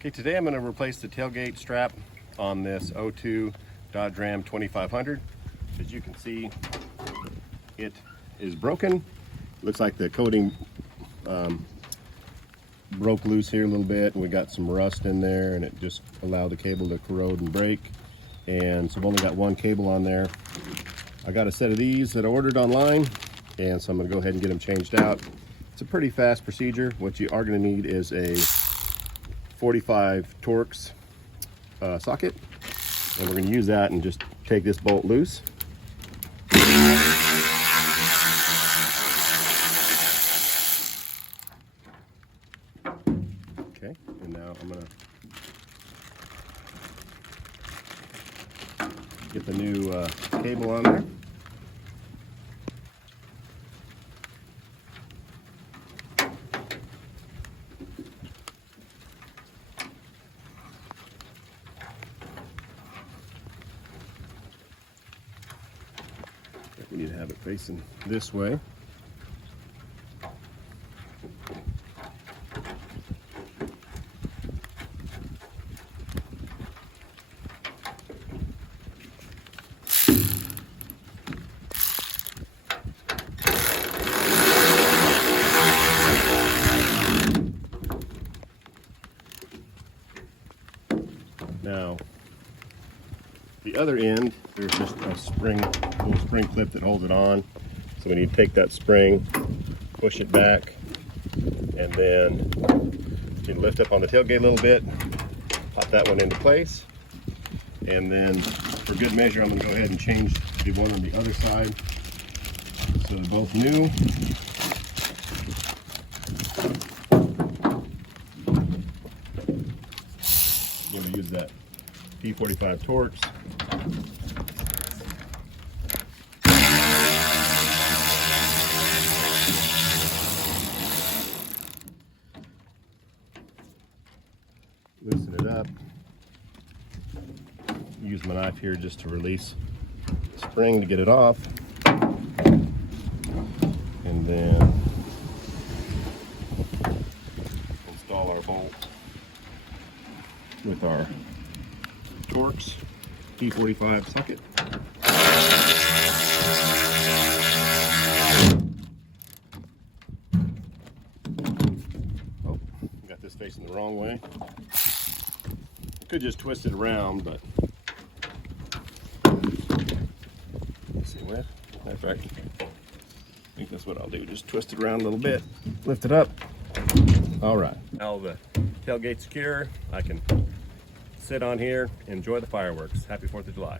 Okay, today I'm going to replace the tailgate strap on this 02 Dodge Ram 2500. As you can see, it is broken. Looks like the coating broke loose here a little bit, and we got some rust in there, and it just allowed the cable to corrode and break. And so I've only got one cable on there. I got a set of these that I ordered online, and so I'm going to go ahead and get them changed out. It's a pretty fast procedure. What you are going to need is a 45 Torx socket, and we're going to use that and just take this bolt loose. Okay, and now I'm going to get the new cable on there. We need to have it facing this way. Now, the other end, there's just a little spring clip that holds it on. So we need to take that spring, push it back, and then you lift up on the tailgate a little bit, pop that one into place. And then for good measure, I'm going to go ahead and change the one on the other side. So they're both new. I'm going to use that P45 Torx. Loosen it up. Use my knife here just to release the spring to get it off. And then install our bolt with our Torx P45 socket. Oh, got this facing the wrong way. Could just twist it around, but let's see where. Matter of fact, I think that's what I'll do. Just twist it around a little bit, lift it up. All right. Now the tailgate's secure. I can sit on here, enjoy the fireworks. Happy 4th of July.